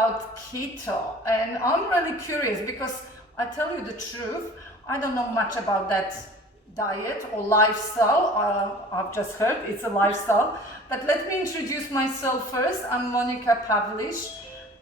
about keto, and I'm really curious because I tell you the truth, I don't know much about that diet or lifestyle. I've just heard it's a lifestyle, but let me introduce myself first. I'm Monica Pavlish,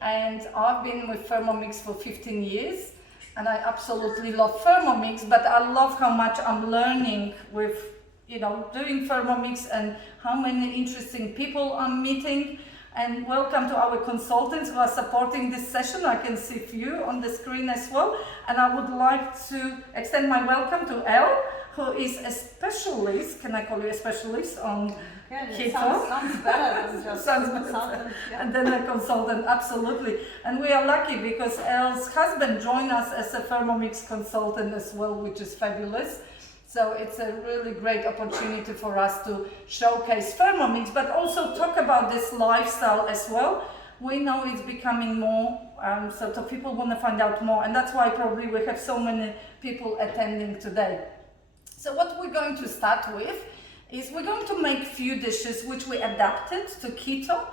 and I've been with Thermomix for 15 years, and I absolutely love Thermomix, but I love how much I'm learning with doing Thermomix and how many interesting people I'm meeting. And welcome to our consultants who are supporting this session. I can see a few on the screen as well. And I would like to extend my welcome to Elle, who is a specialist. Can I call you a specialist on keto? Sounds better than just a consultant. Yeah. And then a consultant, absolutely. And we are lucky because Elle's husband joined us as a Thermomix consultant as well, which is fabulous. So it's a really great opportunity for us to showcase Thermomix, but also talk about this lifestyle as well. We know it's becoming more, so people want to find out more, and that's why probably we have so many people attending today. So what we're going to start with is we're going to make few dishes which we adapted to keto.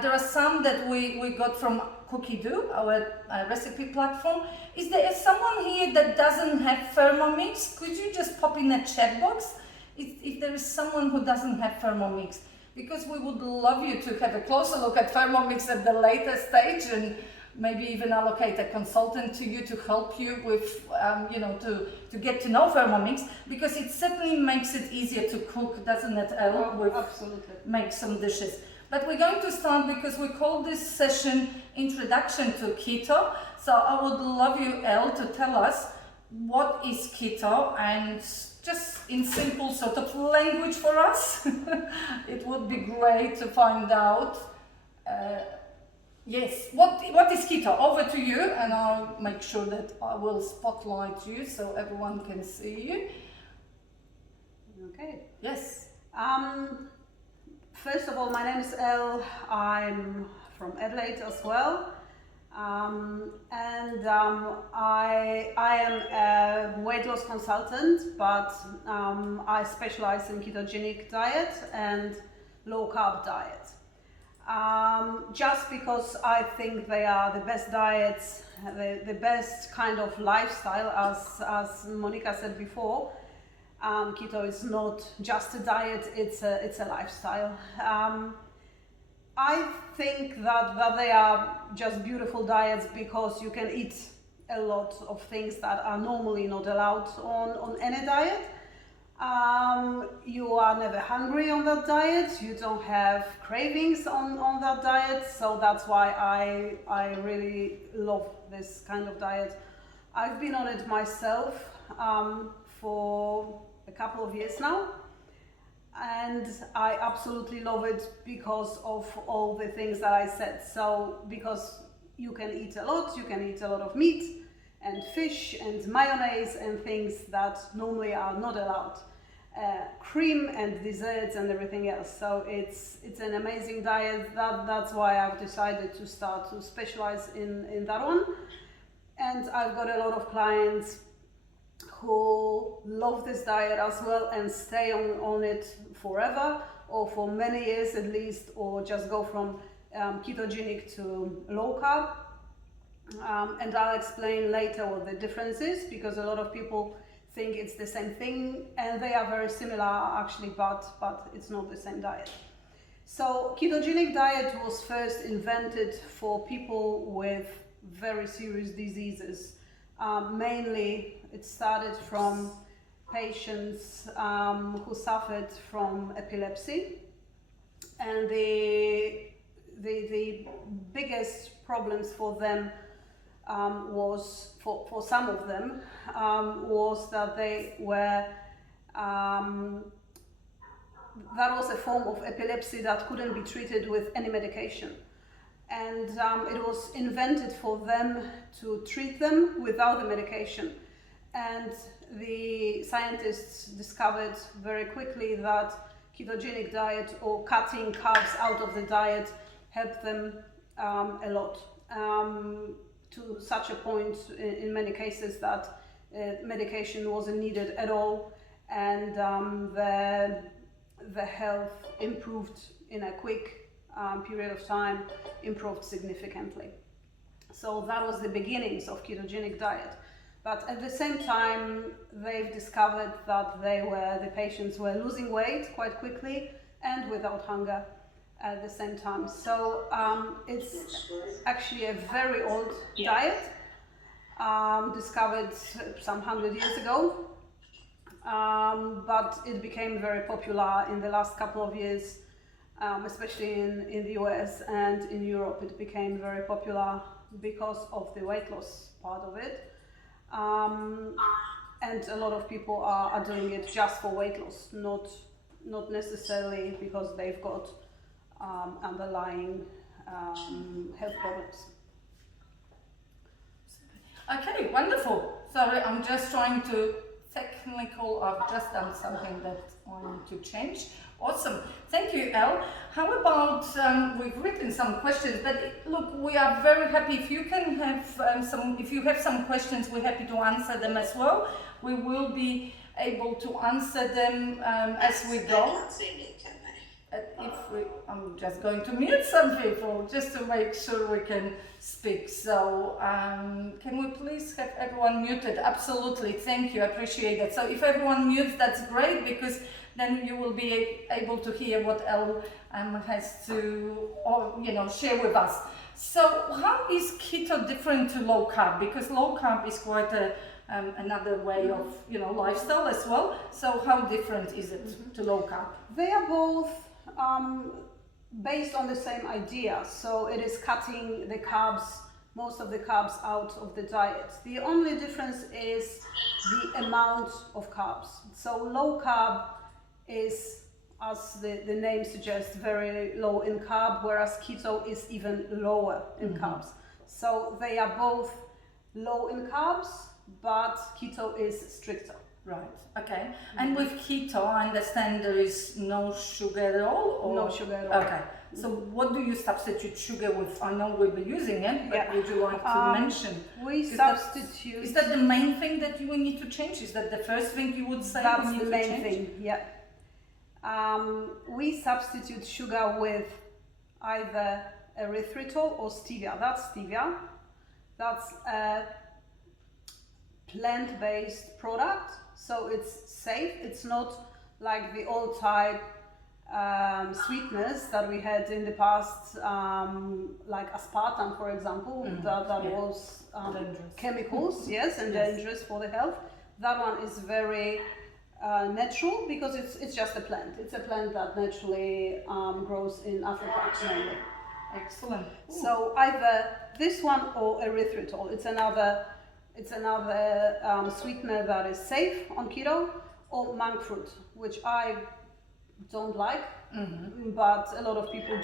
There are some that we got from Cookie Do, our recipe platform. Is there someone here that doesn't have Thermomix? Could you just pop in a chat box if there is someone who doesn't have Thermomix? Because we would love you to have a closer look at Thermomix at the later stage, and maybe even allocate a consultant to you to help you with, to get to know Thermomix, because it certainly makes it easier to cook, doesn't it, Elle? Oh, absolutely. Make some dishes. But we're going to start because we call this session Introduction to Keto. So I would love you, Elle, to tell us what is keto, and just in simple sort of language for us. It would be great to find out. Yes, what is keto? Over to you, and I'll make sure that I will spotlight you so everyone can see you. Okay. Yes. First of all, my name is Elle. I'm from Adelaide as well, and I am a weight loss consultant, but I specialize in ketogenic diet and low carb diet. Just because I think they are the best diets, the best kind of lifestyle, as Monica said before. Keto is not just a diet, it's a lifestyle. I think that they are just beautiful diets because you can eat a lot of things that are normally not allowed on any diet. You are never hungry on that diet, you don't have cravings on that diet, so that's why I really love this kind of diet. I've been on it myself for a couple of years now, and I absolutely love it because of all the things that I said. So because you can eat a lot of meat and fish and mayonnaise and things that normally are not allowed, cream and desserts and everything else. So it's an amazing diet. That's why I've decided to start to specialize in that one, and I've got a lot of clients who love this diet as well and stay on it forever, or for many years at least, or just go from ketogenic to low carb. And I'll explain later what the difference is, because a lot of people think it's the same thing, and they are very similar actually, but it's not the same diet. So ketogenic diet was first invented for people with very serious diseases. Mainly it started from patients who suffered from epilepsy, and the biggest problems for them was, for some of them, was that they were that was a form of epilepsy that couldn't be treated with any medication. And it was invented for them to treat them without the medication. And the scientists discovered very quickly that ketogenic diet, or cutting carbs out of the diet, helped them a lot, to such a point in many cases that medication wasn't needed at all, and the health improved in a quick period of time, improved significantly. So that was the beginnings of ketogenic diet. But at the same time, they've discovered that the patients were losing weight quite quickly and without hunger at the same time. So it's actually a very old diet, discovered some 100 years ago, but it became very popular in the last couple of years, especially in the US and in Europe. It became very popular because of the weight loss part of it. And a lot of people are doing it just for weight loss, not necessarily because they've got underlying health problems. Okay, wonderful. Sorry, I'm just trying to technical. I've just done something that I need to change. Awesome. Thank you, Elle. How about, we've written some questions, but look, we are very happy if you can have if you have some questions, we're happy to answer them as well. We will be able to answer them as we go. I'm just going to mute some people just to make sure we can speak. So can we please have everyone muted? Absolutely, thank you, I appreciate it. So if everyone mutes, that's great, because then you will be able to hear what Elle has to share with us. So how is keto different to low carb? Because low carb is quite another way of lifestyle as well. So how different is it to low carb? They are both based on the same idea. So it is cutting the carbs, most of the carbs out of the diet. The only difference is the amount of carbs. So low carb is, as the name suggests, very low in carb, whereas keto is even lower in carbs. So they are both low in carbs, but keto is stricter. Right, okay. And with keto, I understand there is no sugar at all? Or? No sugar at all. Okay. So what do you substitute sugar with? I know we'll be using it, but would you like to mention? Is that the main thing that you will need to change? Is that the first thing you would say? That's the main thing, yeah. We substitute sugar with either erythritol or stevia. That's stevia. That's a plant-based product, so it's safe. It's not like the old type sweeteners that we had in the past, like aspartame, for example, that was chemicals, yes, and dangerous for the health. That one is very natural, because it's just a plant. It's a plant that naturally grows in Africa mainly. Excellent. Ooh. So either this one or erythritol. It's another sweetener that is safe on keto, or monk fruit, which I don't like, but a lot of people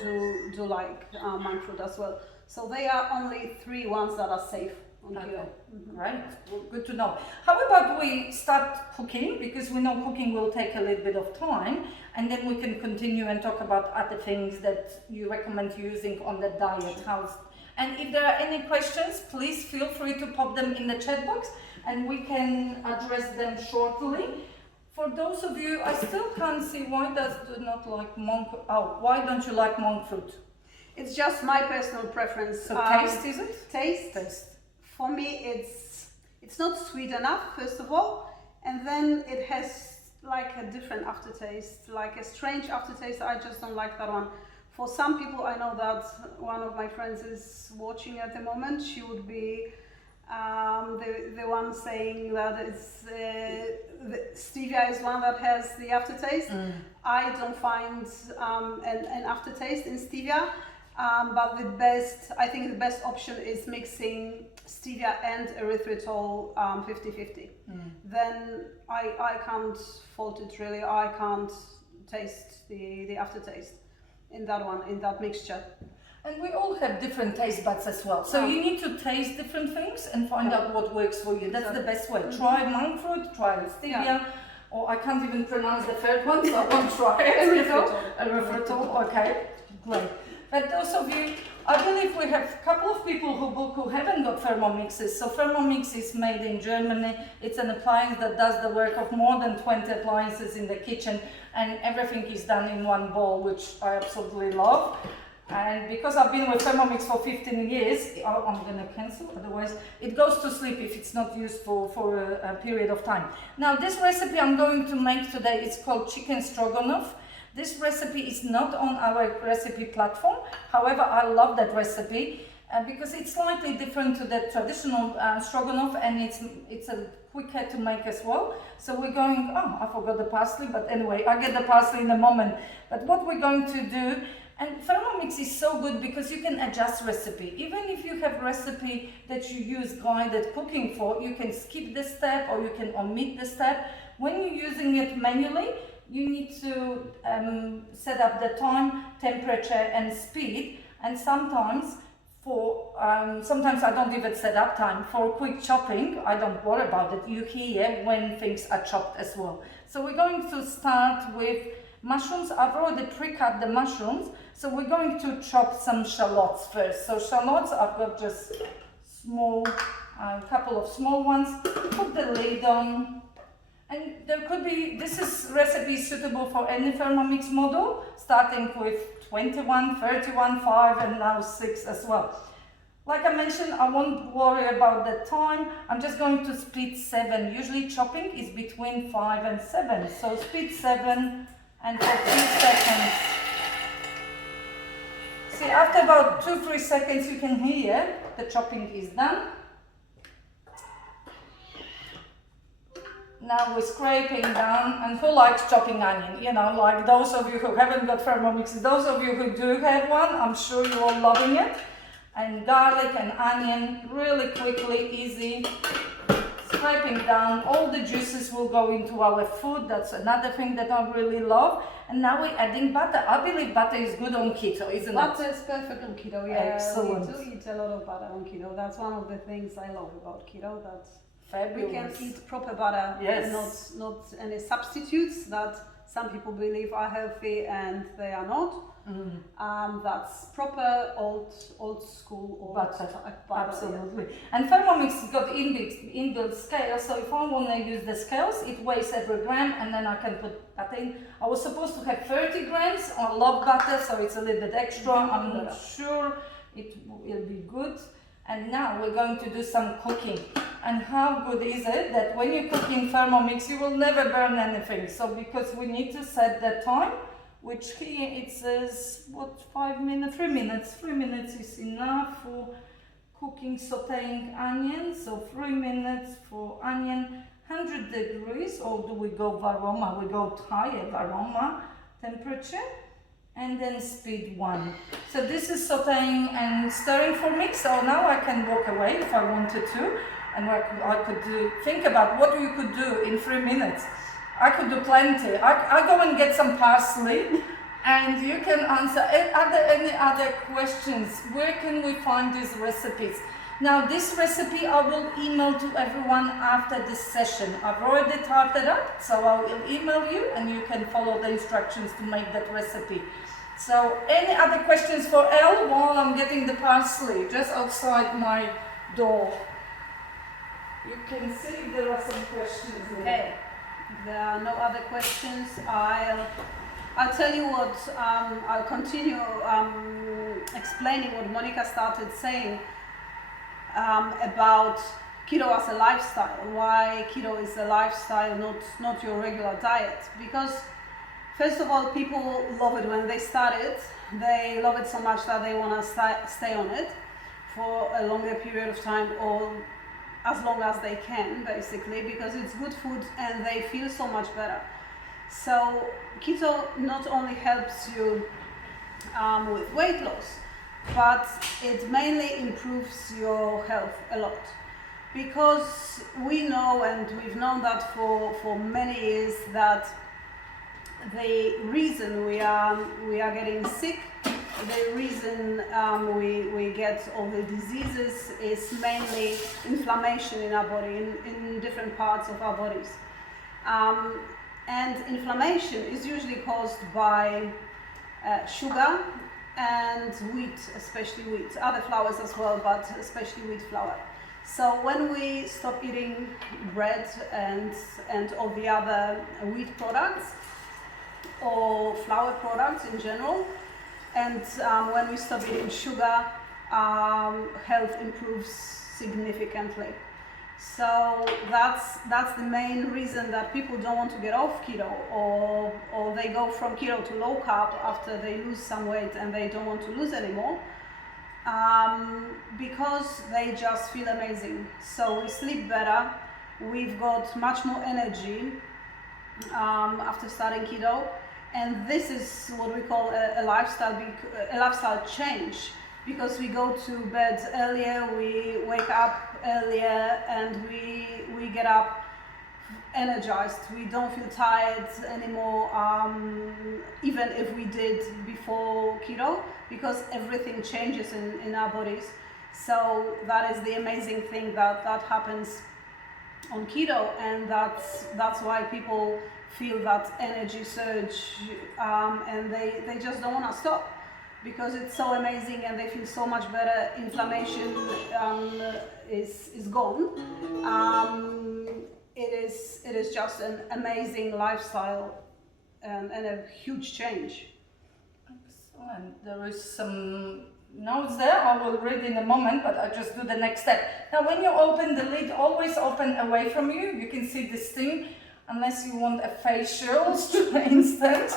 do like monk fruit as well. So they are only 3 ones that are safe on keto. Right, well, good to know. How about we start cooking, because we know cooking will take a little bit of time, and then we can continue and talk about other things that you recommend using on the diet. And if there are any questions, please feel free to pop them in the chat box, and we can address them shortly. For those of you, I still can't see why why don't you like monk fruit? It's just my personal preference. So taste, is it? Taste. For me, it's not sweet enough, first of all, and then it has like a different aftertaste, like a strange aftertaste. I just don't like that one. For some people, I know that one of my friends is watching at the moment. She would be the one saying that it's the stevia is one that has the aftertaste. I don't find an aftertaste in stevia, but I think the best option is mixing stevia and erythritol 50-50. Then I can't fault it really. I can't taste the aftertaste in that mixture. And we all have different taste buds as well. So you need to taste different things and find out what works for you. That's the best way. Try monk fruit, try stevia, or I can't even pronounce the third one, so I won't try it. Erythritol, okay, great. But those of you, I believe we have a couple of people who haven't got Thermomixes. So Thermomix is made in Germany. It's an appliance that does the work of more than 20 appliances in the kitchen, and everything is done in one bowl, which I absolutely love. And because I've been with Thermomix for 15 years, I'm gonna cancel, otherwise it goes to sleep if it's not used for a period of time. Now this recipe I'm going to make today is called chicken stroganoff. This recipe is not on our recipe platform, however I love that recipe because it's slightly different to the traditional stroganoff, and it's a quicker to make as well. So we're going, I forgot the parsley, but anyway, I'll get the parsley in a moment. But what we're going to do, and Thermomix is so good because you can adjust recipe. Even if you have recipe that you use guided cooking for, you can skip the step or you can omit the step. When you're using it manually, you need to set up the time, temperature and speed, and sometimes I don't even set up time. For quick chopping, I don't worry about it. You hear when things are chopped as well. So we're going to start with mushrooms. I've already pre-cut the mushrooms, so we're going to chop some shallots first. So shallots, I've got just small, couple of small ones. Put the lid on. And there could be, this recipe suitable for any Thermomix model, starting with 21, 31, 5 and now 6 as well. Like I mentioned, I won't worry about the time. I'm just going to speed 7. Usually chopping is between 5 and 7. So speed 7 and for 3 seconds. See, after about 2-3 seconds you can hear the chopping is done. Now we're scraping down, and who likes chopping onion? You know, like those of you who haven't got Thermomix, those of you who do have one, I'm sure you're all loving it. And garlic and onion, really quickly, easy. Scraping down, all the juices will go into our food. That's another thing that I really love. And now we're adding butter. I believe butter is good on keto, isn't it? Butter is perfect on keto, yeah. Excellent. We do eat a lot of butter on keto. That's one of the things I love about keto. That Fabulous. we can eat proper butter, yes. not any substitutes that some people believe are healthy and they are not. That's proper old school butter. Yeah. Absolutely. And Thermomix got inbuilt scales, so if I want to use the scales, it weighs every gram, and then I can put butter in. I was supposed to have 30 grams. I love butter, so it's a little bit extra. I'm not sure it will be good. And now we're going to do some cooking. And how good is it that when you cook in Thermomix, you will never burn anything. So because we need to set the time, which here it says, what, 5 minutes? 3 minutes. 3 minutes is enough for cooking, sauteing onions. So 3 minutes for onion, 100 degrees, or do we go varoma? We go higher varoma temperature. And then speed 1. So this is sauteing and stirring for me. So now I can walk away if I wanted to, and I could think about what you could do in 3 minutes. I could do plenty. I go and get some parsley, and you can answer. Are there any other questions? Where can we find these recipes? Now this recipe I will email to everyone after this session. I've already typed it up, so I will email you and you can follow the instructions to make that recipe. So any other questions for Elle while I'm getting the parsley just outside my door? You can see there are some questions there. Okay, there are no other questions. I'll tell you what, I'll continue explaining what Monica started saying about keto as a lifestyle. Why keto is a lifestyle, not your regular diet. Because first of all, people love it when they start it. They love it so much that they want to stay on it for a longer period of time, or as long as they can, basically, because it's good food and they feel so much better. So keto not only helps you with weight loss, but it mainly improves your health a lot. Because we know, and we've known that for many years, that the reason we are getting sick, the reason we get all the diseases is mainly inflammation in our body, in different parts of our bodies. And inflammation is usually caused by sugar and wheat, especially wheat, other flours as well, but especially wheat flour. So when we stop eating bread and all the other wheat products or flour products in general, And when we stop eating sugar, health improves significantly. So that's the main reason that people don't want to get off keto, or they go from keto to low carb after they lose some weight and they don't want to lose anymore, because they just feel amazing. So we sleep better, we've got much more energy after starting keto, and this is what we call a lifestyle change, because we go to bed earlier, we wake up earlier, and we get up energized. We don't feel tired anymore, even if we did before keto, because everything changes in our bodies. So that is the amazing thing that happens on keto, and that's why people feel that energy surge, and they just don't want to stop, because it's so amazing and they feel so much better. Inflammation is gone. It is just an amazing lifestyle, and a huge change. Excellent. There is some notes there, I will read in a moment, but I just do the next step. Now when you open the lid, always open away from you. You can see this thing, unless you want a facial instant,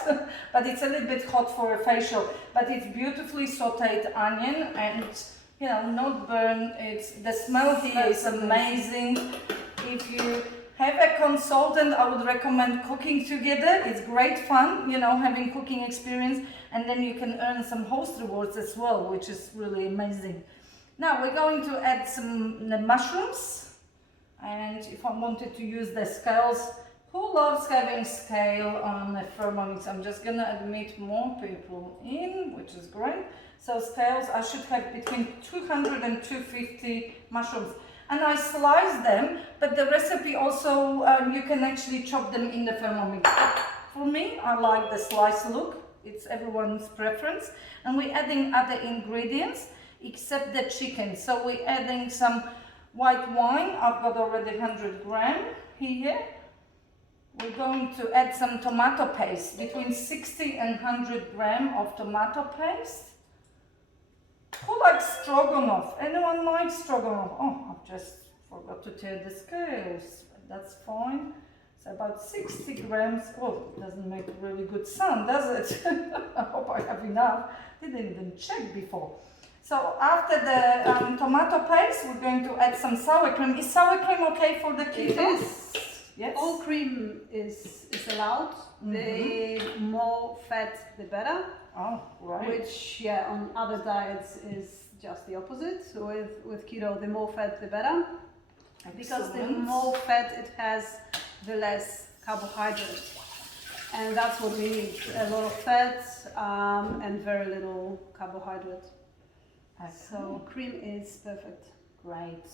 but it's a little bit hot for a facial. But it's beautifully sauteed onion, and you know, not burn. The smell here is amazing. If you have a consultant, I would recommend cooking together. It's great fun, you know, having cooking experience, and then you can earn some host rewards as well, which is really amazing. Now we're going to add some mushrooms, and if I wanted to use the scales, who loves having scale on a Thermomix? I'm just gonna admit more people in, which is great. So scales, I should have between 200 and 250 mushrooms. And I slice them, but the recipe also, you can actually chop them in the Thermomix. For me, I like the slice look. It's everyone's preference. And we're adding other ingredients, except the chicken. So we're adding some white wine. I've got already 100 grams here. We're going to add some tomato paste, between 60 and 100 grams of tomato paste. Who likes stroganoff? Anyone likes stroganoff? Oh, I've just forgot to tear the scales, but that's fine. It's about 60 grams. Oh, it doesn't make a really good sound, does it? I hope I have enough. Didn't even check before. So after the tomato paste, we're going to add some sour cream. Is sour cream okay for the keto? It is. Yes. All cream is allowed. The more fat, the better. Oh, right. Which, yeah, on other diets is just the opposite. So with keto, the more fat, the better. Because the more fat it has, the less carbohydrate. And that's what we need. A lot of fat and very little carbohydrate. So cream is perfect. Great.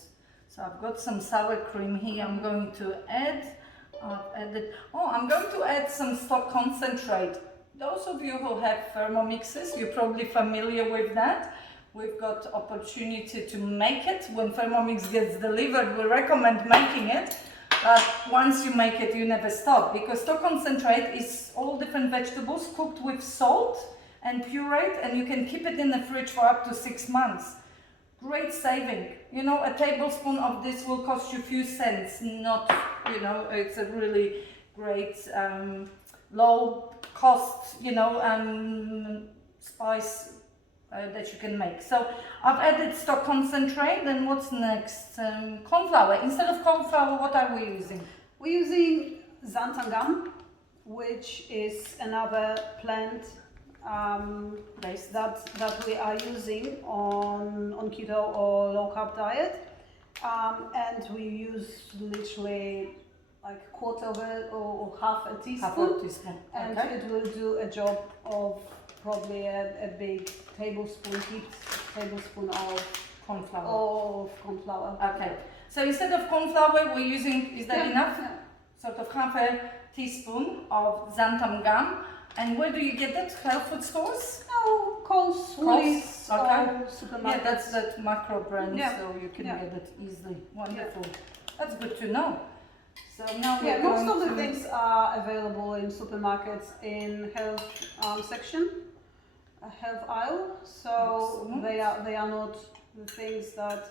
So I've got some sour cream here. I'm going to add. I'm going to add some stock concentrate. Those of you who have Thermomixes, you're probably familiar with that. We've got opportunity to make it. When Thermomix gets delivered, we recommend making it. But once you make it, you never stop, because stock concentrate is all different vegetables cooked with salt and pureed, and you can keep it in the fridge for up to 6 months. Great saving. You know, a tablespoon of this will cost you a few cents, not, you know, it's a really great low cost, you know, spice that you can make. So I've added stock concentrate. Then what's next? Corn flour. Instead of corn flour, what are we using? We're using xanthan gum, which is another plant that we are using on keto or low carb diet, and we use literally like quarter of it or half a teaspoon, and it will do a job of probably a big heaped tablespoon of corn flour. Okay, so instead of corn flour, we're using, is that enough? Yeah. Sort of half a teaspoon of xanthan gum. And where do you get that? Health food stores? No, Coles, Woolies, or supermarkets. Yeah, that's that macro brand, so you can get it easily. Wonderful. That's good to know. So now most of the things are available in supermarkets in health section. a health aisle, so Excellent. they are not the things that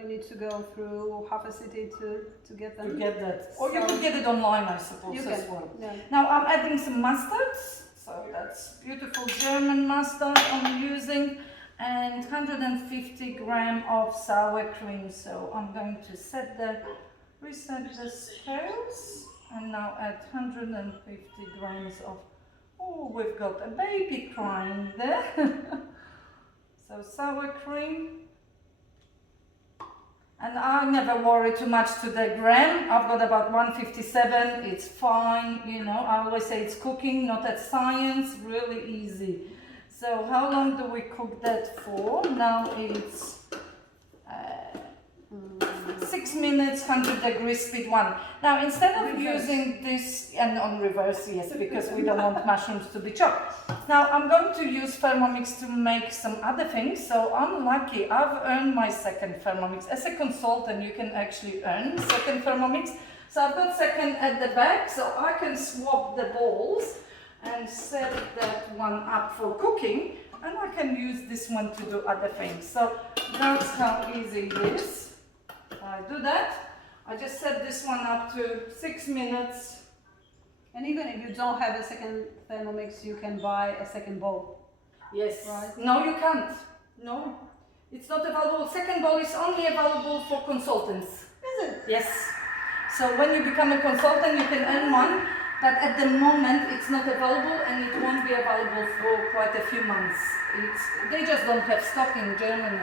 you need to go through half a city to get them. To get that. Or you So- can get it online, I suppose, You as can, well. yeah. Now I'm adding some mustards. So that's beautiful German mustard I'm using, and 150 gram of sour cream. So I'm going to reset the scales, and now add 150 grams of, oh, we've got a baby crying there. So sour cream. And I never worry too much to the gram. I've got about 157, it's fine, you know. I always say it's cooking, not a science, really easy. So how long do we cook that for? Now it's 6 minutes, 100 degrees speed 1. Now instead of using this, and on reverse, yes, because we don't want mushrooms to be chopped. Now I'm going to use Thermomix to make some other things. So I'm lucky, I've earned my second Thermomix. As a consultant, you can actually earn second Thermomix. So I've got second at the back, so I can swap the bowls and set that one up for cooking, and I can use this one to do other things. So that's how easy it is. I do that. I just set this one up to 6 minutes. And even if you don't have a second Thermomix, you can buy a second bowl. Yes. Right. No, you can't. No, it's not available. Second bowl is only available for consultants. Is it? Yes. So when you become a consultant, you can earn one, but at the moment it's not available, and it won't be available for quite a few months. They just don't have stock in Germany.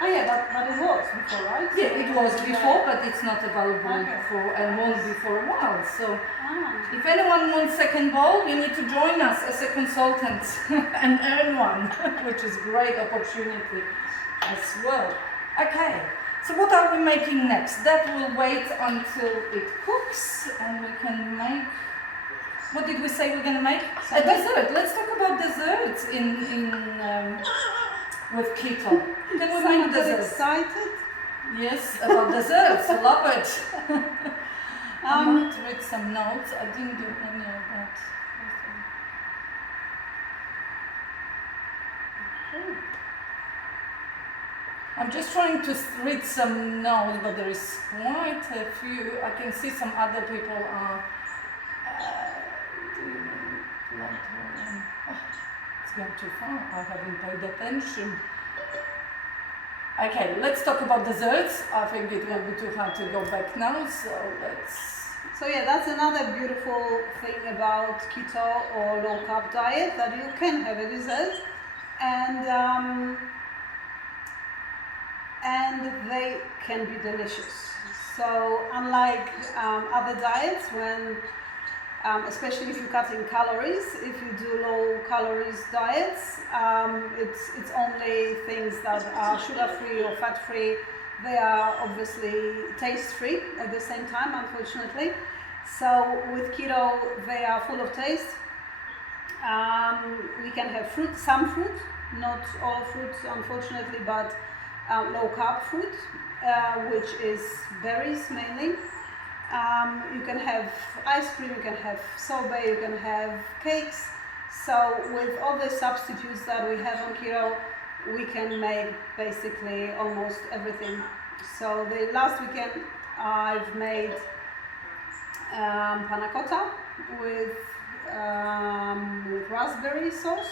Oh yeah, but it was before, right? Yeah, it was before, but it's not available Okay. and won't be for a while. So Ah. if anyone wants second bowl, you need to join us as a consultant and earn one, which is great opportunity as well. Okay, so what are we making next? That will wait until it cooks, and we can make, what did we say we're going to make? A dessert. Let's talk about desserts with keto. Can we make desserts? Excited? Yes, about desserts. Love it. I Um, might read some notes. I didn't do any of that. I'm just trying to read some notes, but there is quite a few. I can see some other people are. It's gone too far. I haven't paid attention. Okay, let's talk about desserts. I think it will be too hard to go back now, so let's. So yeah, that's another beautiful thing about keto or low carb diet, that you can have a dessert, and they can be delicious. So unlike other diets, when especially if you're cutting calories, if you do low calories diets, it's only things that are sugar free or fat free. They are obviously taste free at the same time, unfortunately. So with keto, they are full of taste. We can have fruit, some fruit, not all fruits unfortunately, but low carb fruit, which is berries mainly. You can have ice cream, you can have sorbet, you can have cakes. So with all the substitutes that we have on keto, we can make basically almost everything. So the last weekend I've made panna cotta with raspberry sauce,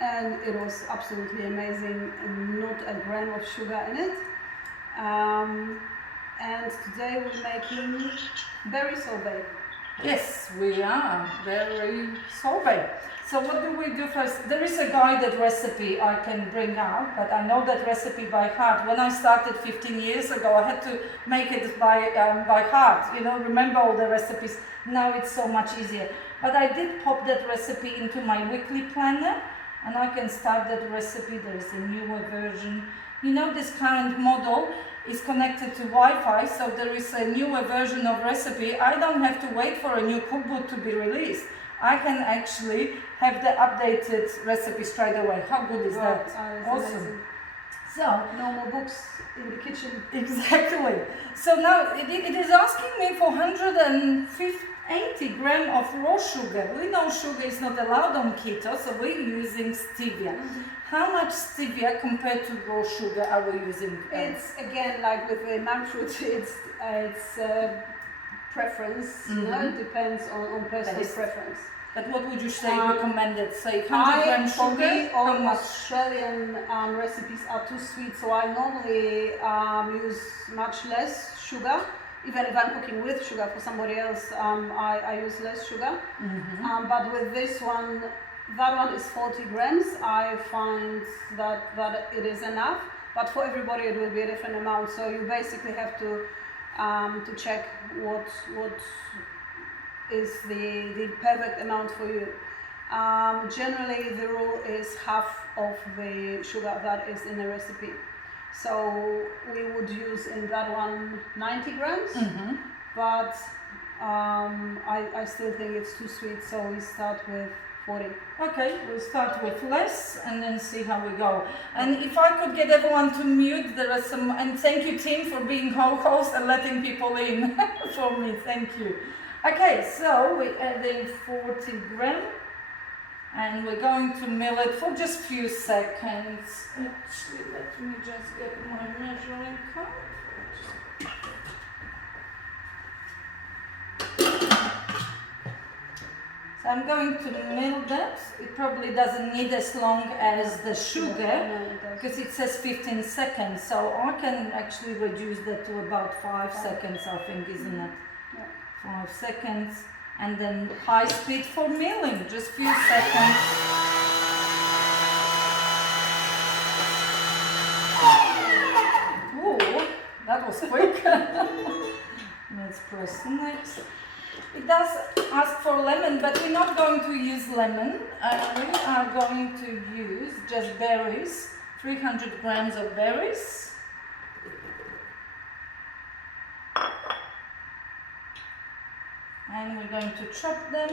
and it was absolutely amazing, and not a gram of sugar in it. And today we're making berry sorbet. Yes, we are very sorbet. So what do we do first? There is a guided recipe I can bring out, but I know that recipe by heart. When I started 15 years ago, I had to make it by heart, you know, remember all the recipes. Now it's so much easier. But I did pop that recipe into my weekly planner, and I can start that recipe. There is a newer version. You know, this current model is connected to Wi-Fi, so there is a newer version of recipe. I don't have to wait for a new cookbook to be released. I can actually have the updated recipe straight away. How good is that? Awesome. Amazing. So, No more books in the kitchen. exactly. So now it is asking me for 150, 80 grams of raw sugar. We know sugar is not allowed on keto, so we're using stevia. How much stevia compared to raw sugar are we using? It's again like with the monk fruit, it's preference. You know, it depends on personal preference. But what would you say recommended? Say 100 grams For sugar? me, all Australian recipes are too sweet, so I normally use much less sugar. Even if I'm cooking with sugar for somebody else, I use less sugar. But with this one, that one is 40 grams. I find that it is enough. But for everybody, it will be a different amount. So you basically have to check what is the perfect amount for you. Generally, the rule is half of the sugar that is in the recipe. So we would use in that one 90 grams, but I still think it's too sweet, so we start with 40. Okay, we'll start with less and then see how we go. And if I could get everyone to mute, there are some, and thank you team for being host and letting people in for me, thank you. Okay, so we adding 40 grams and we're going to mill it for just a few seconds. Actually, let me just get my measuring cup. So I'm going to mill that. It probably doesn't need as long as the sugar because it says 15 seconds. So I can actually reduce that to about 5 seconds, I think, isn't it? 5 seconds. And then high speed for milling, just a few seconds. Ooh, that was quick. Let's press next. It does ask for lemon, but we're not going to use lemon. We are going to use just berries, 300 grams of berries. And we're going to chop them.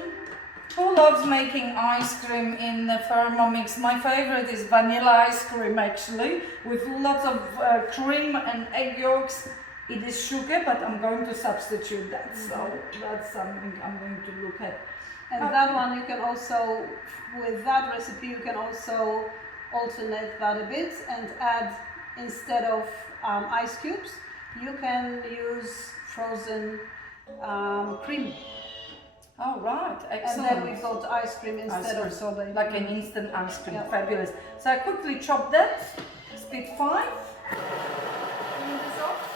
Who loves making ice cream in the Thermomix? My favorite is vanilla ice cream actually, with lots of cream and egg yolks. It is sugar, but I'm going to substitute that, so that's something I'm going to look at. And that one you can also, with that recipe, you can also alternate that a bit and add, instead of ice cubes, you can use frozen cream. Oh right, excellent. And then we've got ice cream instead of sorbet. Like an instant ice cream, fabulous. So I quickly chop that, speed 5. Turn this off.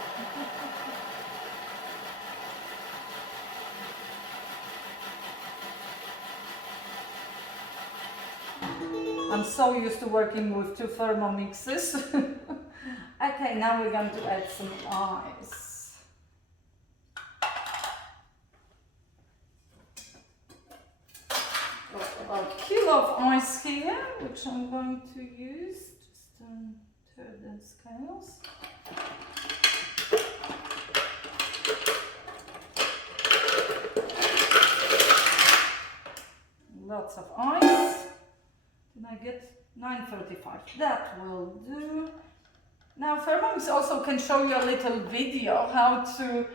I'm so used to working with 2 Thermomixes. Okay, now we're going to add some ice. About a kilo of ice here, which I'm going to use. Just turn the scales. Lots of ice. Did I get 935? That will do. Now Thermomix also can show you a little video how to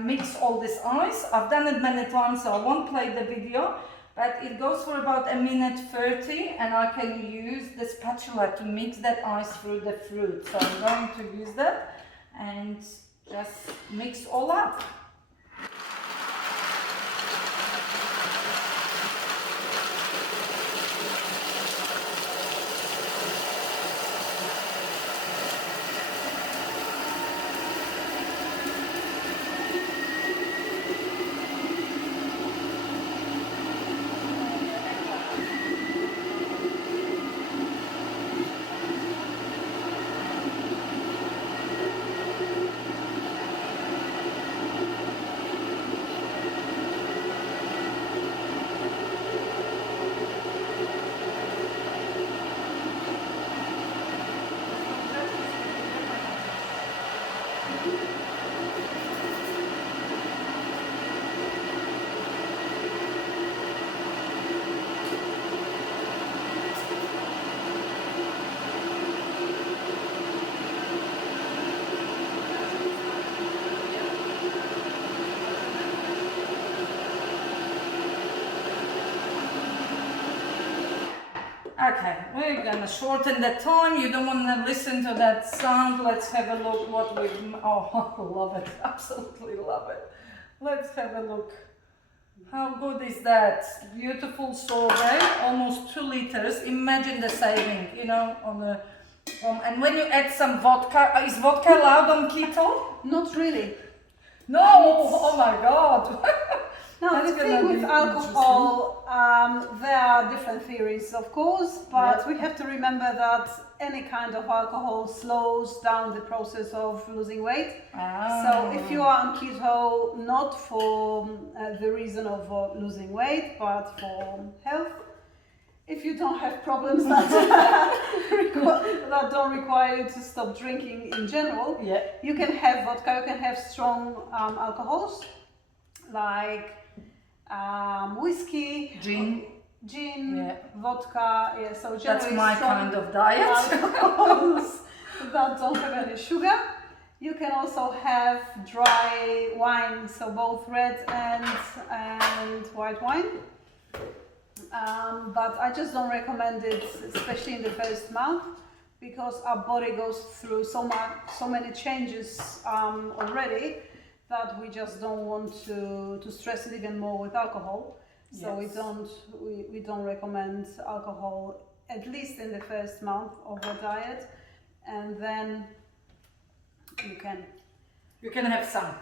mix all this ice. I've done it many times, so I won't play the video. But it goes for about 1:30 and I can use the spatula to mix that ice through the fruit. So I'm going to use that and just mix all up. Okay, we're gonna shorten the time. You don't want to listen to that sound. Let's have a look what we've. Oh, love it! Absolutely love it. Let's have a look. How good is that? Beautiful sorbet, almost 2 liters. Imagine the saving, you know, on the. And when you add some vodka, is vodka allowed on keto? Not really. No! Oh my God! Now, That's the gonna thing be with alcohol, there are different theories, of course, but we have to remember that any kind of alcohol slows down the process of losing weight. So if you are on keto, not for the reason of losing weight, but for health, if you don't have problems that, that don't require you to stop drinking in general, you can have vodka, you can have strong alcohols like whiskey, gin, vodka. Yeah, so that's my strong kind of diet. alcohols that don't have any sugar. You can also have dry wine, so both red and white wine. But I just don't recommend it, especially in the first month, because our body goes through so many changes already that we just don't want to stress it even more with alcohol. So we don't recommend alcohol, at least in the first month of the diet, and then you can have some.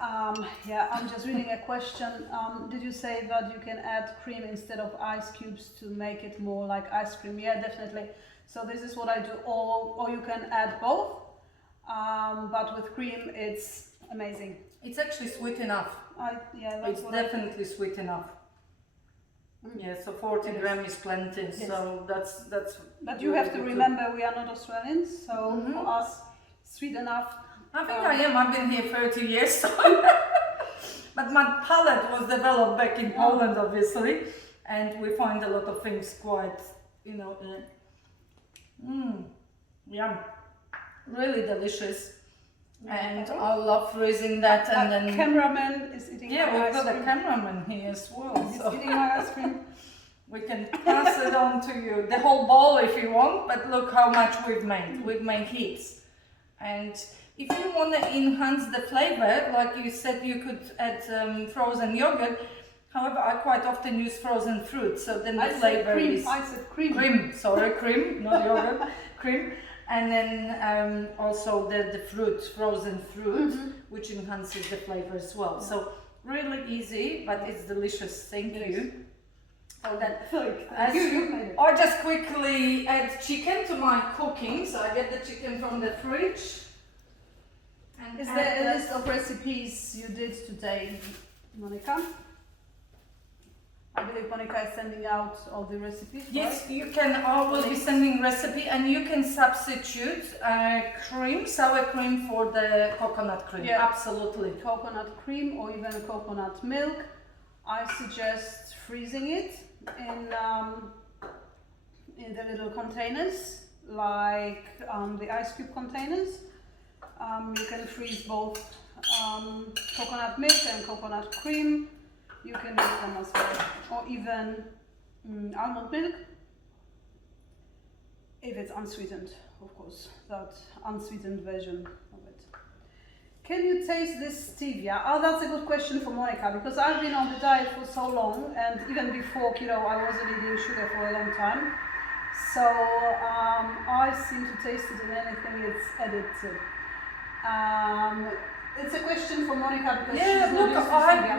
Yeah, I'm just reading a question. Did you say that you can add cream instead of ice cubes to make it more like ice cream? Yeah, definitely. So this is what I do, or you can add both, but with cream it's amazing. It's actually sweet enough. It's definitely sweet enough. Yeah, so 40 grams is plenty. Yes. So that's. But you have to remember, we are not Australians, so for us, sweet enough. I think I am. I've been here 30 years, so but my palate was developed back in Poland, obviously, and we find a lot of things quite, you know, yum, really delicious. And I love freezing that, and then cameraman is eating. Yeah, we've got a cameraman here as well. He's eating my ice cream. We can pass it on to you, the whole bowl if you want. But look how much we've made. We've made heaps, and if you want to enhance the flavor, like you said, you could add frozen yogurt. However, I quite often use frozen fruit, so then the flavor is. I said cream. Cream, sorry, cream, not yogurt, cream. And then also the fruit, frozen fruit, which enhances the flavor as well. Yeah. So really easy, but it's delicious. Thank you. So that I just quickly add chicken to my cooking. So I get the chicken from the fridge. And is there a list of recipes you did today, Monica? I believe Monica is sending out all the recipes. Yes, right? you can. I will be sending recipe, and you can substitute cream, sour cream for the coconut cream. Yeah. Absolutely. Coconut cream or even coconut milk. I suggest freezing it in the little containers, like the ice cube containers. You can freeze both coconut milk and coconut cream. You can use them as well, or even almond milk, if it's unsweetened, of course, that unsweetened version of it. Can you taste this stevia? Oh, that's a good question for Monica, because I've been on the diet for so long, and even before keto I wasn't eating sugar for a long time, so I seem to taste it in anything it's added to. It's a question for Monica because she's not used to stevia.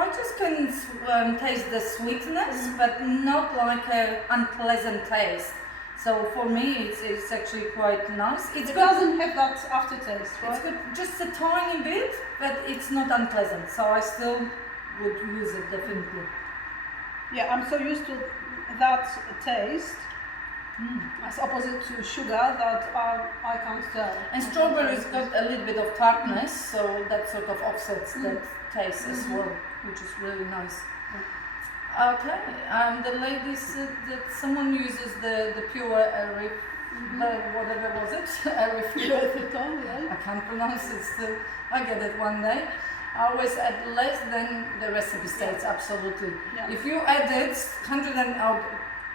I just can taste the sweetness, but not like an unpleasant taste. So for me, it's actually quite nice. It doesn't have that aftertaste, right? It's good, just a tiny bit, but it's not unpleasant. So I still would use it definitely. Yeah, I'm so used to that taste. As opposite to sugar that I can't tell. And strawberries got a little bit of tartness, so that sort of offsets that taste as well, which is really nice. Okay, the lady said that someone uses the pure Arif, whatever was it? Arif. I can't pronounce it still. I get it one day. I always add less than the recipe states, absolutely. Yeah. If you added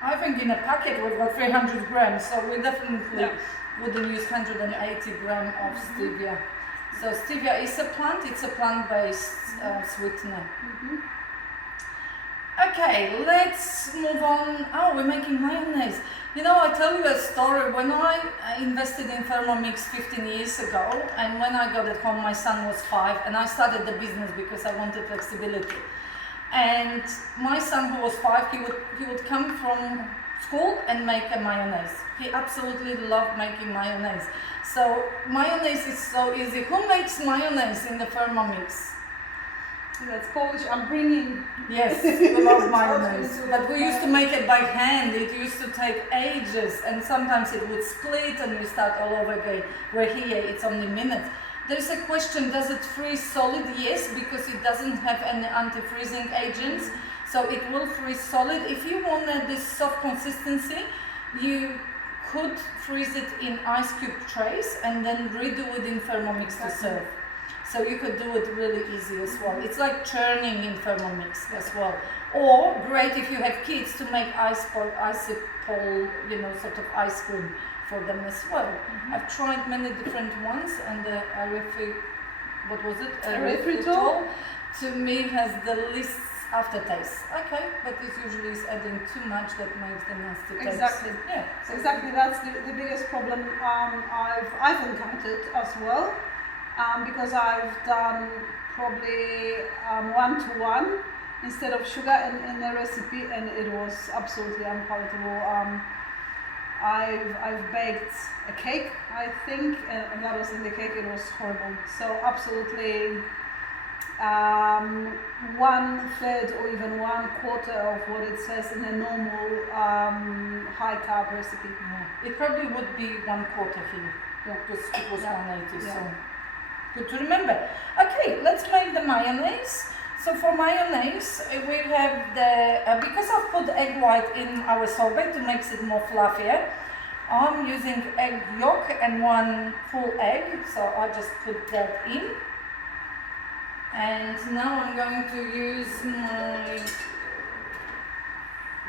I think in a packet we've got 300 grams, so we definitely Yeah. wouldn't use 180 grams of stevia. So stevia is a plant, it's a plant-based sweetener. Okay, let's move on. Oh, we're making mayonnaise. You know, I tell you a story. When I invested in Thermomix 15 years ago, and when I got it home, my son was 5, and I started the business because I wanted flexibility. And my son, who was 5, he would come from school and make a mayonnaise. He absolutely loved making mayonnaise. So mayonnaise is so easy. Who makes mayonnaise in the Thermomix? That's Polish. I'm bringing. Yes, we love mayonnaise. But we used to make it by hand. It used to take ages, and sometimes it would split and we start all over again. Where here it's only minutes. There's a question, does it freeze solid? Yes, because it doesn't have any anti-freezing agents. So it will freeze solid. If you wanted this soft consistency, you could freeze it in ice cube trays and then redo it in Thermomix to serve. So you could do it really easy as well. It's like churning in Thermomix as well. Or great if you have kids to make icicle, sort of ice cream for them as well. I've tried many different ones, and the erythritol to me has the least aftertaste. Okay, but it usually is adding too much that makes the nasty taste. Exactly. Yeah. Exactly. That's the biggest problem I've encountered as well. Because I've done probably 1-to-1 instead of sugar in the recipe, and it was absolutely unpalatable. I've baked a cake, I think, and that was in the cake. It was horrible. So absolutely 1/3 or even 1/4 of what it says in a normal high carb recipe. Yeah. It probably would be 1/4 here, because it was 180. Yeah. So. Good to remember. Okay, let's make the mayonnaise. So for mayonnaise, we have because I've put egg white in our sorbet to make it more fluffier, I'm using egg yolk and 1 full egg, so I just put that in. And now I'm going to use my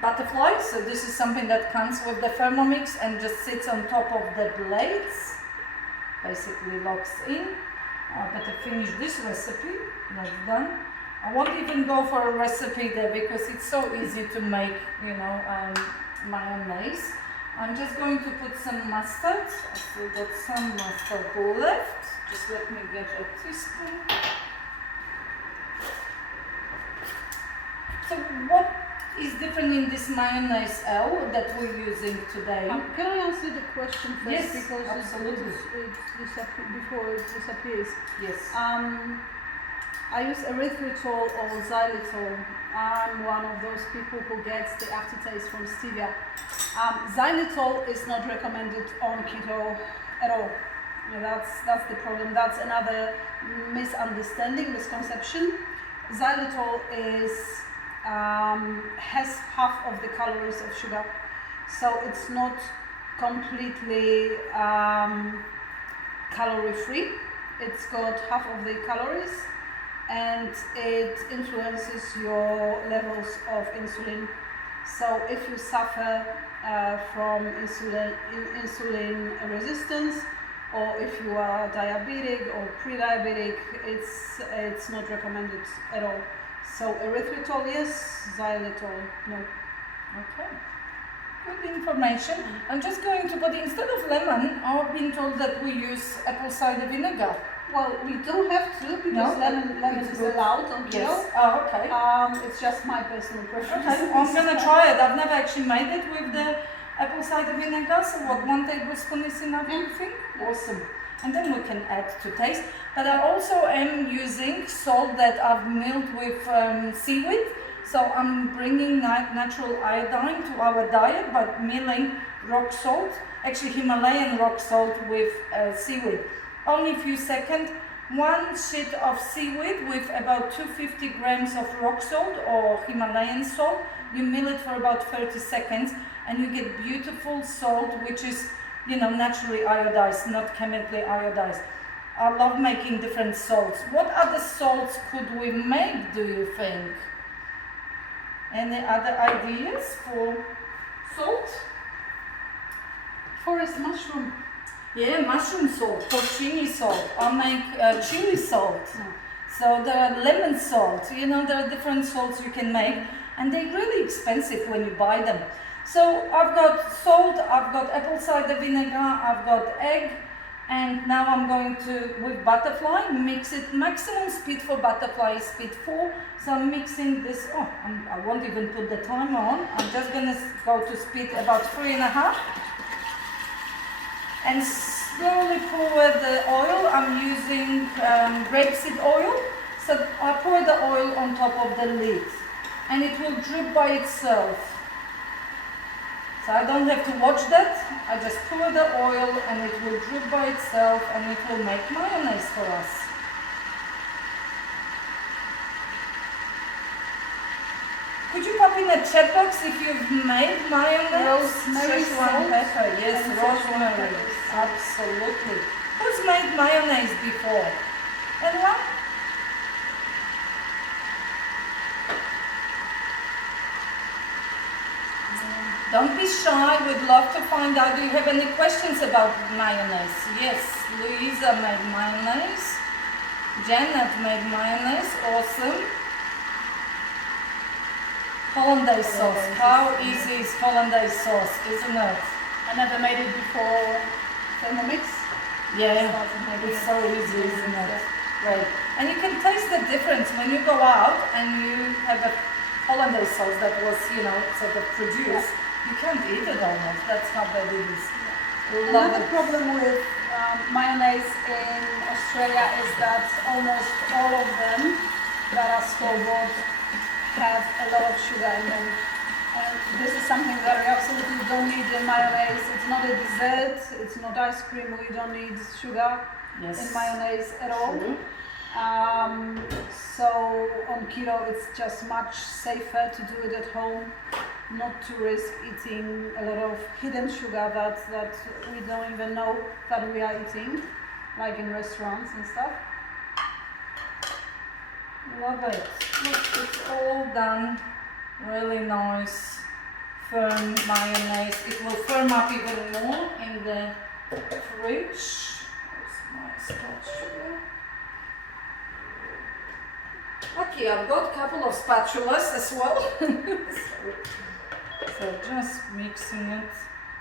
butterfly. So this is something that comes with the Thermomix and just sits on top of the blades, basically locks in. I better finish this recipe. That's done. I won't even go for a recipe there because it's so easy to make, mayonnaise. I'm just going to put some mustard. I still got some mustard left. Just let me get a teaspoon. So what is different in this mayonnaise that we're using today? Can I answer the question first? Yes, because absolutely. Before it disappears. Yes. I use erythritol or xylitol. I'm one of those people who gets the aftertaste from stevia. Xylitol is not recommended on keto at all. That's the problem. That's another misconception. Xylitol has half of the calories of sugar, so it's not completely calorie free. It's got half of the calories, and it influences your levels of insulin. So if you suffer from insulin resistance, or if you are diabetic or pre-diabetic, it's not recommended at all. So erythritol yes, xylitol no. Okay. Good information. I'm just going to put, instead of lemon, I've been told that we use apple cider vinegar. Well, we don't have to because lemon is allowed on keto. Yes. Oh, okay. It's just my personal preference. Okay. I'm gonna try it. I've never actually made it with the apple cider vinegar. So what, 1 tablespoon is enough, you think? Awesome. And then we can add to taste. But I also am using salt that I've milled with seaweed. So I'm bringing natural iodine to our diet by milling rock salt, actually Himalayan rock salt with seaweed. Only a few seconds. 1 sheet of seaweed with about 250 grams of rock salt or Himalayan salt. You mill it for about 30 seconds and you get beautiful salt, which is naturally iodized, not chemically iodized. I love making different salts. What other salts could we make, do you think? Any other ideas for Salt. Forest mushroom. Yeah, mushroom salt, porcini salt. I make chili salt. No. So there are lemon salt. You know, there are different salts you can make, and they're really expensive when you buy them. So I've got salt, I've got apple cider vinegar, I've got egg, and now I'm going to, with butterfly, mix it. Maximum speed for butterfly is speed 4. So I'm mixing this, I won't even put the timer on. I'm just gonna go to speed about 3.5. And slowly pour the oil. I'm using grapeseed oil. So I pour the oil on top of the lid, and it will drip by itself. So I don't have to watch that. I just pour the oil and it will drip by itself, and it will make mayonnaise for us. Could you pop in the chat box if you've made mayonnaise? Rosemary Szechuan salt pepper, yes, and rosemary. Szechuan peppers. Absolutely. Who's made mayonnaise before? Anyone? Don't be shy, we'd love to find out. Do you have any questions about mayonnaise? Yes, Louisa made mayonnaise. Janet made mayonnaise, awesome. Hollandaise sauce. How easy is Hollandaise sauce, isn't it? I never made it before Thermomix. Yeah, Started making it's it. so easy, isn't it? Right. And you can taste the difference when you go out and you have a Hollandaise sauce that was, sort of produced. You can't eat it almost. That's how bad it is. Love Another it. problem with mayonnaise in Australia is that almost all of them that are store-bought have a lot of sugar in them. And this is something that we absolutely don't need in mayonnaise. It's not a dessert, it's not ice cream, we don't need sugar Yes. in mayonnaise at all. True. So on keto it's just much safer to do it at home, not to risk eating a lot of hidden sugar that we don't even know that we are eating, like in restaurants and stuff. Love it. Look, it's all done. Really nice, firm mayonnaise. It will firm up even more in the fridge. Where's my spatula? Okay, I've got a couple of spatulas as well. So just mixing it.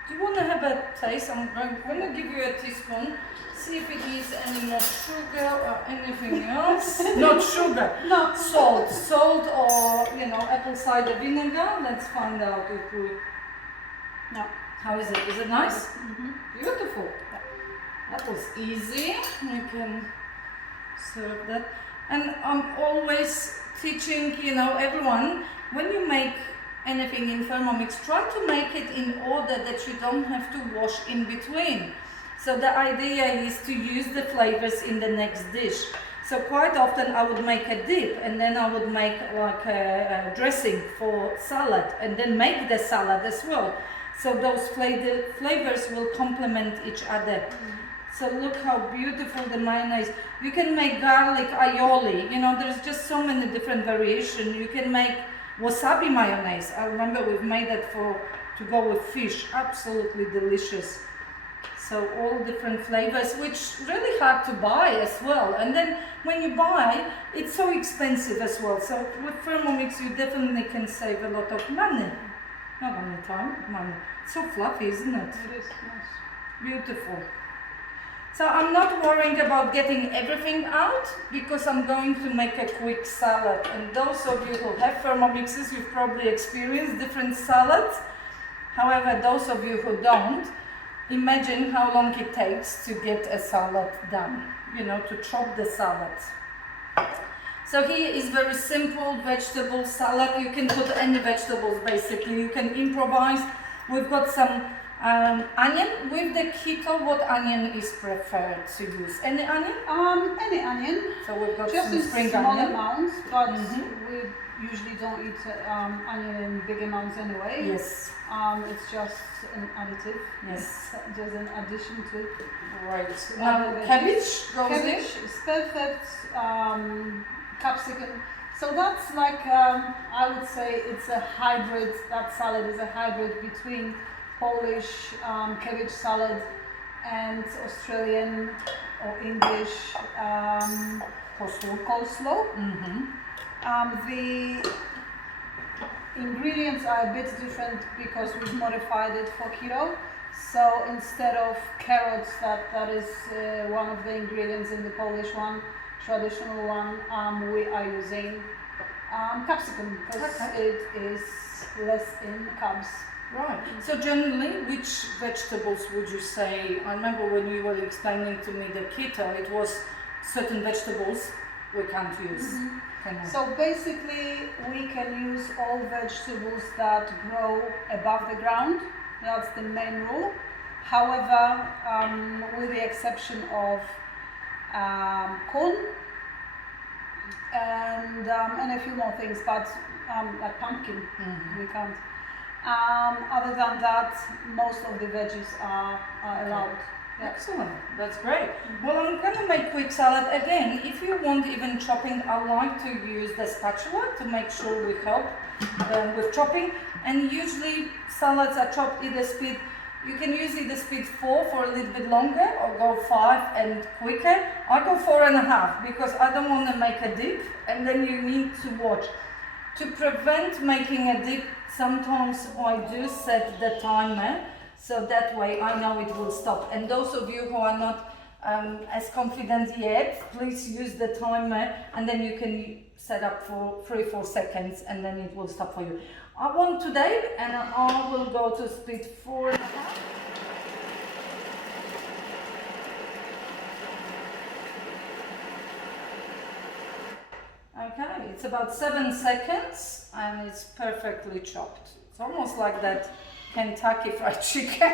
Do you want to have a taste? I'm going to give you a teaspoon. See if it needs any more sugar or anything else. Not sugar. No. Salt or apple cider vinegar. Let's find out if we. No. How is it? Is it nice? Mm-hmm. Beautiful. That was easy. You can serve that. And I'm always teaching, everyone, when you make anything in Thermomix, try to make it in order that you don't have to wash in between. So the idea is to use the flavors in the next dish. So quite often I would make a dip, and then I would make like a dressing for salad, and then make the salad as well. So those flavors will complement each other. So look how beautiful the mayonnaise. You can make garlic aioli. There's just so many different variations. You can make wasabi mayonnaise. I remember we've made it to go with fish. Absolutely delicious. So all different flavors, which really hard to buy as well. And then when you buy, it's so expensive as well. So with Thermomix, you definitely can save a lot of money. Not only time, but money. It's so fluffy, isn't it? It is nice. Beautiful. So I'm not worrying about getting everything out because I'm going to make a quick salad. And those of you who have Thermomixes, you've probably experienced different salads. However, those of you who don't, imagine how long it takes to get a salad done, to chop the salad. So here is very simple vegetable salad. You can put any vegetables basically. You can improvise. We've got some onion. With the keto, what onion is preferred to use? Any onion? Any onion. So we've got Just some in spring small onion. amounts, but we usually don't eat onion in big amounts anyway. Yes. It's just an additive. Yes. It's just an addition to it. Right. Other Now cabbage goes Cabbage is perfect. Capsicum. So that's like, I would say it's a hybrid, that salad is a hybrid between Polish cabbage salad and Australian or English coleslaw. The ingredients are a bit different because we've modified it for keto. So instead of carrots, that is one of the ingredients in the Polish one, traditional one, we are using capsicum because it is less in carbs. Right. So generally, which vegetables would you say? I remember when you were explaining to me the keto, it was certain vegetables we can't use. So basically, we can use all vegetables that grow above the ground. That's the main rule. However, with the exception of corn and a few more things, but like pumpkin, we can't. Other than that, most of the veggies are allowed. Yeah. Excellent, that's great. Well, I'm going to make quick salad again. If you want even chopping, I like to use the spatula to make sure we help with chopping. And usually salads are chopped either speed. You can use either speed 4 for a little bit longer or go 5 and quicker. I go 4.5 because I don't want to make a dip, and then you need to watch. To prevent making a dip, sometimes I do set the timer, so that way I know it will stop. And those of you who are not as confident yet, please use the timer, and then you can set up for 3-4 seconds, and then it will stop for you. I want today, and I will go to speed 4.5. Okay, it's about 7 seconds and it's perfectly chopped. It's almost like that Kentucky Fried Chicken.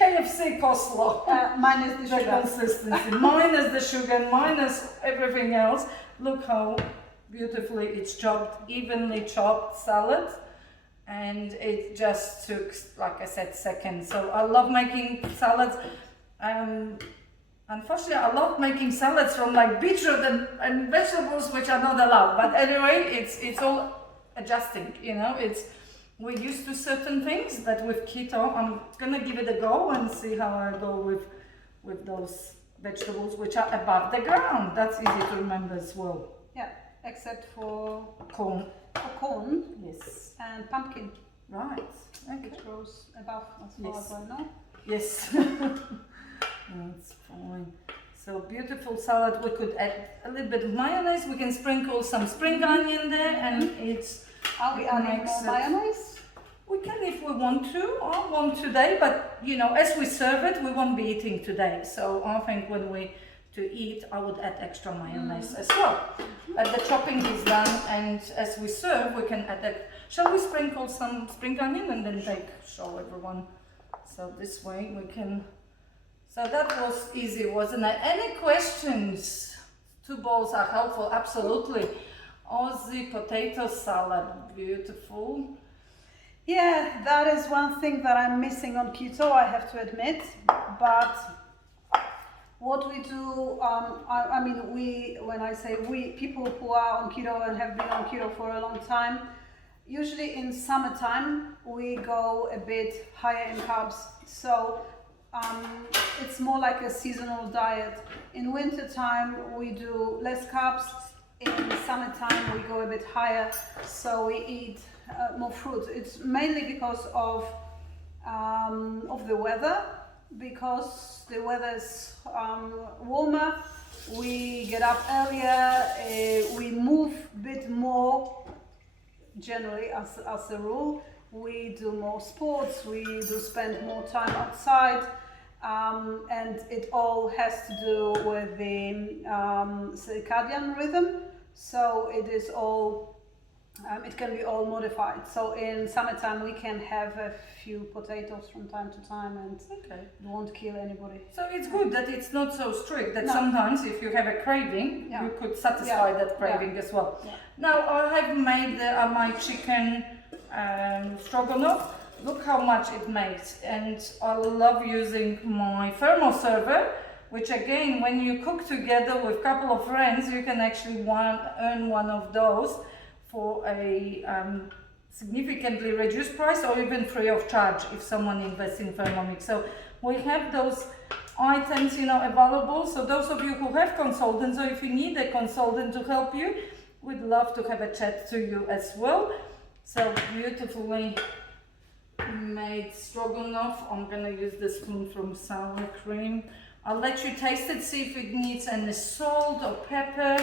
KFC coleslaw. Minus the sugar. Consistency. Minus the sugar, minus everything else. Look how beautifully it's chopped, evenly chopped salad. And it just took, like I said, seconds. So I love making salads. Unfortunately, I love making salads from like beetroot and vegetables which are not allowed. But anyway, it's all adjusting, you know. We're used to certain things, but with keto, I'm gonna give it a go and see how I go with those vegetables which are above the ground. That's easy to remember as well. Yeah, except for Corn. Corn. Yes. And pumpkin. Right. Okay. It grows above, as far as I know. Yes. That's fine. So beautiful salad. We could add a little bit of mayonnaise. We can sprinkle some spring onion there, and it's. Are we adding more mayonnaise? We can if we want to. I want today, but you know, as we serve it, we won't be eating today. So I think when we eat, I would add extra mayonnaise as well. But the chopping is done, and as we serve, we can add that. Shall we sprinkle some spring onion and then show everyone? So this way we can. So that was easy, wasn't it? Any questions? 2 bowls are helpful, absolutely. Aussie potato salad, beautiful. Yeah, that is one thing that I'm missing on keto, I have to admit. But what we do, I mean, when I say we, people who are on keto and have been on keto for a long time, usually in summertime, we go a bit higher in carbs. So it's more like a seasonal diet. In winter time, we do less carbs. In summertime, we go a bit higher, so we eat more fruit. It's mainly because of the weather. Because the weather is warmer, we get up earlier, we move a bit more. Generally, as a rule, we do more sports. We do spend more time outside. And it all has to do with the circadian rhythm. So it is all, it can be all modified. So in summertime we can have a few potatoes from time to time, and it won't kill anybody. So it's good that it's not so strict, that sometimes if you have a craving, you could satisfy that craving as well. Yeah. Now I have made my chicken stroganoff. Look how much it makes, and I love using my thermal server which again, when you cook together with a couple of friends, you can actually earn one of those for a significantly reduced price or even free of charge if someone invests in Thermomix. So we have those items, available. So those of you who have consultants, or if you need a consultant to help you, we'd love to have a chat to you as well. So beautifully made stroganoff. I'm gonna use the spoon from sour cream. I'll let you taste it, see if it needs any salt or pepper.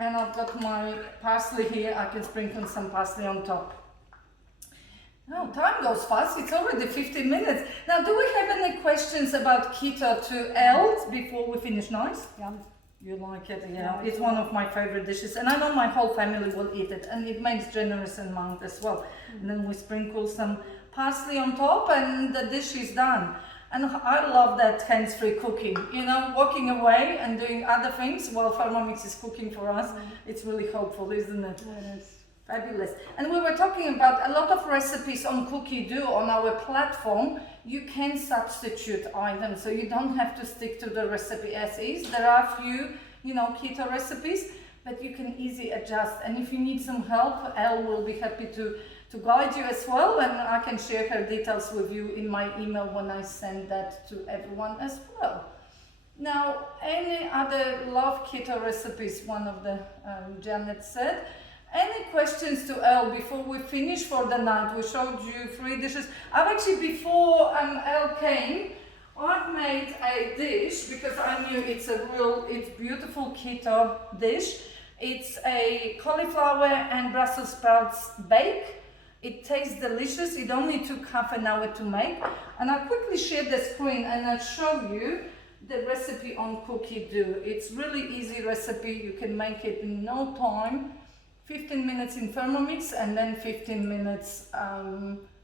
And I've got my parsley here. I can sprinkle some parsley on top. Oh, time goes fast. It's already 15 minutes. Now, do we have any questions about keto to Els before we finish? Nice? Yeah. You like it? Yeah. It's one of my favorite dishes. And I know my whole family will eat it. And it makes generous amount as well. And then we sprinkle some parsley on top and the dish is done. And I love that hands-free cooking. Walking away and doing other things while Thermomix is cooking for us. It's really helpful, isn't it? It is. Fabulous. And we were talking about a lot of recipes on Cookie Do on our platform. You can substitute items, so you don't have to stick to the recipe as is. There are a few, keto recipes, but you can easily adjust. And if you need some help, Elle will be happy to guide you as well. And I can share her details with you in my email when I send that to everyone as well. Now, any other love keto recipes, one of the Janet said. Any questions to Elle before we finish for the night? We showed you 3 dishes. I've actually, before Elle came, I've made a dish because I knew it's beautiful keto dish. It's a cauliflower and Brussels sprouts bake. It tastes delicious. It only took half an hour to make. And I'll quickly share the screen and I'll show you the recipe on Cookie Do. It's really easy recipe. You can make it in no time. 15 minutes in Thermomix and then 15 minutes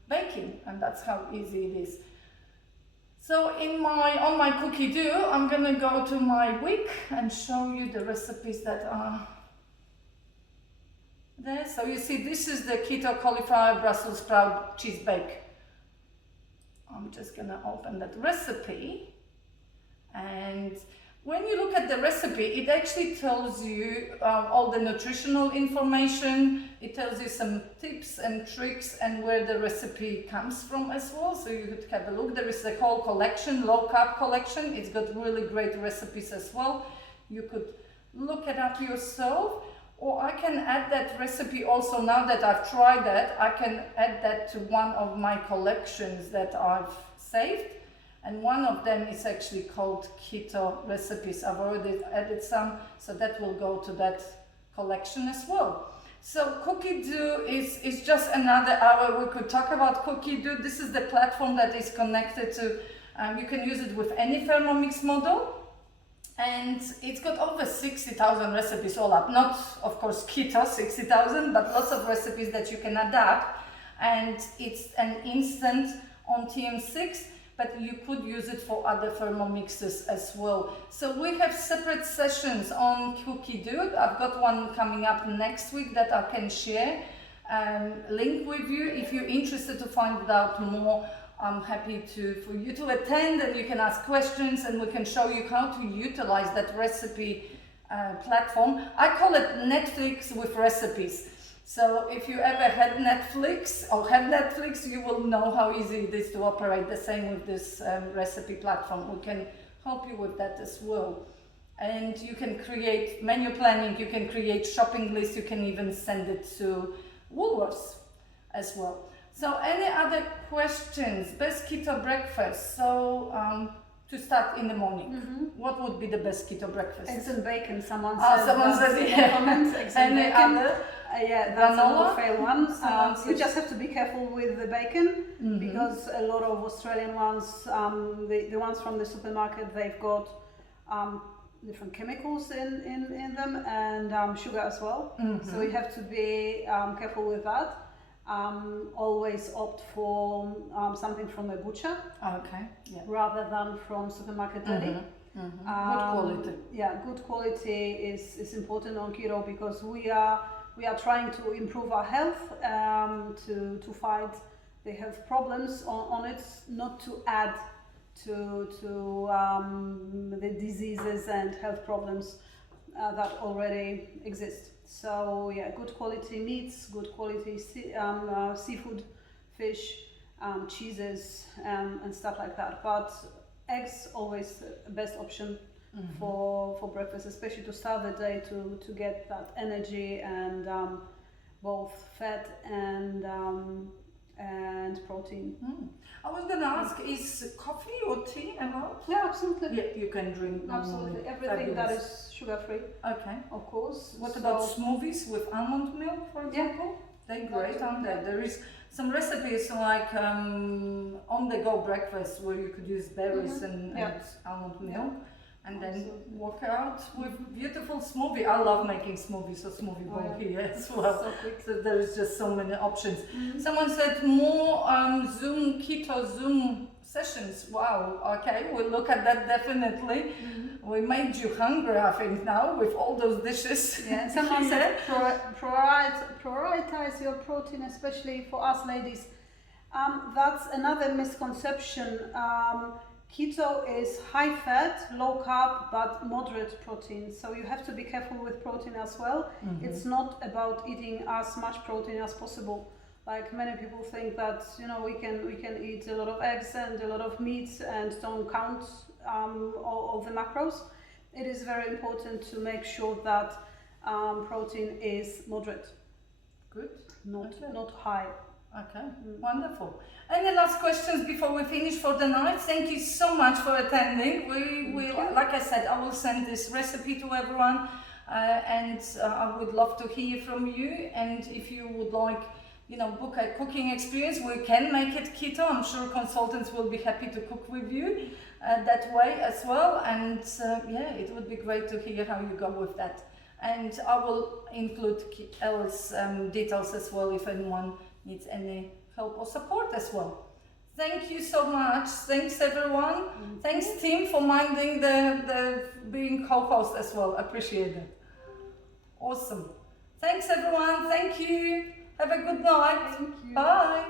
baking, and that's how easy it is. So on my Cookie Do, I'm gonna go to my week and show you the recipes that are there. So you see, this is the keto cauliflower Brussels sprout cheese bake. I'm just gonna open that recipe, and when you look at the recipe, it actually tells you all the nutritional information. It tells you some tips and tricks and where the recipe comes from as well. So you could have a look. There is a whole collection, low carb collection. It's got really great recipes as well. You could look it up yourself, or I can add that recipe also. Now that I've tried that, I can add that to one of my collections that I've saved. And one of them is actually called Keto Recipes. I've already added some, so that will go to that collection as well. So Cookie Do is just another hour. We could talk about Cookie Do. This is the platform that is connected to, you can use it with any Thermomix model. And it's got over 60,000 recipes all up. Not, of course, keto 60,000, but lots of recipes that you can adapt. And it's an instant on TM6. But you could use it for other Thermomixes as well. So we have separate sessions on Cookie Do. I've got one coming up next week that I can share, link with you. If you're interested to find out more, I'm happy for you to attend, and you can ask questions and we can show you how to utilize that recipe platform. I call it Netflix with recipes. So if you ever had Netflix or have Netflix, you will know how easy it is to operate. The same with this recipe platform. We can help you with that as well. And you can create menu planning, you can create shopping lists, you can even send it to Woolworths as well. So any other questions? Best keto breakfast. So to start in the morning, what would be the best keto breakfast? Eggs and bacon, someone said, yeah. Comments, eggs and Any bacon. other? Yeah, that's Granola? a fair one. You said- just have to be careful with the bacon because a lot of Australian ones, the ones from the supermarket, they've got different chemicals in them and sugar as well. So you have to be careful with that. Always opt for something from a butcher rather than from supermarket ready. Good quality. Yeah, good quality is important on keto because we are trying to improve our health, to fight the health problems on it, not to add the diseases and health problems that already exist. So yeah, good quality meats, good quality seafood, fish, cheeses, and stuff like that. But eggs always the best option for breakfast, especially to start the day, to get that energy and both fat and protein. I was going to ask, is coffee or tea allowed? Yeah, absolutely. Yeah, you can drink normally. Absolutely. Everything that Fabulous. is sugar-free, Okay. of course. What So- about smoothies with almond milk, for example? They're great, aren't they? There is some recipes like on-the-go breakfast where you could use berries and almond milk, and then Absolutely. walk out with beautiful smoothie. I love making smoothies, so smoothie bowl here as well. So quick. So there is just so many options. Someone said more keto Zoom sessions. Wow, okay, we'll look at that definitely. We made you hungry, I think, now with all those dishes. Yeah, someone said prioritize your protein, especially for us ladies. That's another misconception. Keto is high fat, low carb, but moderate protein. So you have to be careful with protein as well. It's not about eating as much protein as possible. Like many people think that we can eat a lot of eggs and a lot of meat and don't count all the macros. It is very important to make sure that protein is moderate. Good. Not high. Okay, wonderful. Any last questions before we finish for the night? Thank you so much for attending. We will, like I said, I will send this recipe to everyone, and I would love to hear from you. And if you would like, book a cooking experience, we can make it keto. I'm sure consultants will be happy to cook with you that way as well. And it would be great to hear how you go with that. And I will include Elle's details as well if anyone needs any help or support as well. Thank you so much. Thanks everyone. Thanks team for minding the being co-host as well. Appreciate it. Awesome. Thanks everyone. Thank you. Have a good night. Thank you. Bye.